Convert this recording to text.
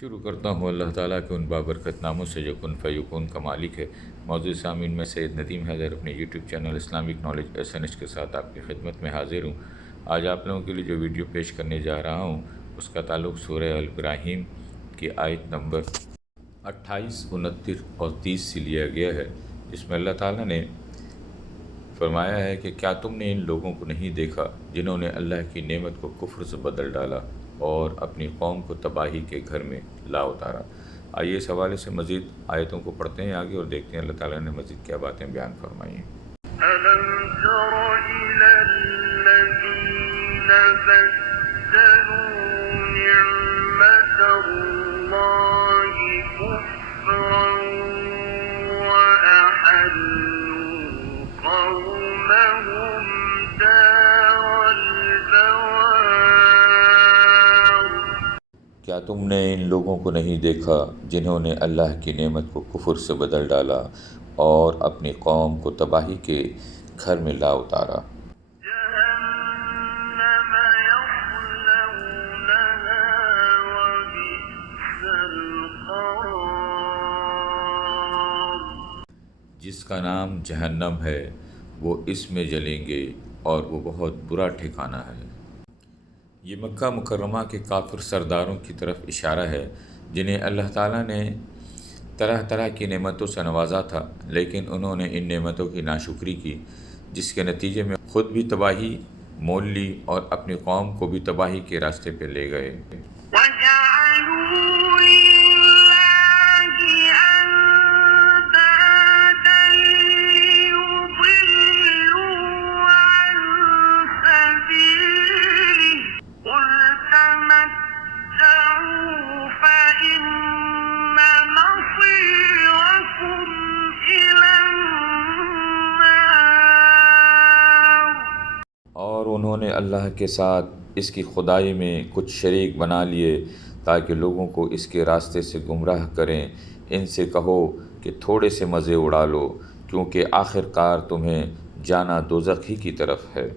شروع کرتا ہوں اللہ تعالیٰ کے ان بابرکت ناموں سے جو کن فیکون کا مالک ہے۔ موجود سامعین میں سید ندیم حیدر اپنے YouTube channel Islamic knowledge SNH کے ساتھ آپ کی خدمت میں حاضر ہوں۔ آج آپ لوگوں کے لیے جو ویڈیو پیش کرنے جا رہا ہوں اس کا تعلق سورہ الابراہیم کی آیت نمبر 28، 29 اور 30 سے لیا گیا ہے، جس میں اللہ تعالیٰ نے فرمایا ہے کہ کیا تم نے ان لوگوں کو نہیں دیکھا جنہوں نے اللہ کی نعمت کو کفر سے بدل ڈالا اور اپنی قوم کو تباہی کے گھر میں لا اتارا۔ آئیے اس حوالے سے مزید آیتوں کو پڑھتے ہیں آگے اور دیکھتے ہیں اللہ تعالیٰ نے مزید کیا باتیں بیان فرمائی ہیں۔ أَلَمْ تَرَ إِلَى الَّذِينَ بَدَّلُوا نِعْمَةَ اللَّهِ كُفْرًا وَأَحَلُّوا قَوْمَهُمْ دَارَ الْبَوَارِ۔ کیا تم نے ان لوگوں کو نہیں دیکھا جنہوں نے اللہ کی نعمت کو کفر سے بدل ڈالا اور اپنی قوم کو تباہی کے گھر میں لا اتارا۔ جَهَنَّمَ يَصْلَوْنَهَا وَبِئْسَ الْقَرَارُ۔ جس کا نام جہنم ہے وہ اس میں جلیں گے اور وہ بہت برا ٹھکانہ ہے۔ یہ مکہ مکرمہ کے کافر سرداروں کی طرف اشارہ ہے جنہیں اللہ تعالیٰ نے طرح طرح کی نعمتوں سے نوازا تھا، لیکن انہوں نے ان نعمتوں کی ناشکری کی، جس کے نتیجے میں خود بھی تباہی مول لی اور اپنی قوم کو بھی تباہی کے راستے پہ لے گئے۔ وَجَعَلُوا لِلَّهِ أَندَادًا لِّيُضِلُّوا عَن سَبِيلِهِ ۚ قُلْ تَمَتَّعُوا فَإِنَّ مَصِيرَكُمْ إِلَى النَّارِ۔ اور انہوں نے اللہ کے ساتھ اس کی خدائی میں کچھ شریک بنا لیے تاکہ لوگوں کو اس کے راستے سے گمراہ کریں۔ ان سے کہو کہ تھوڑے سے مزے اڑا لو، کیونکہ آخر کار تمہیں جانا دوزخ ہی کی طرف ہے۔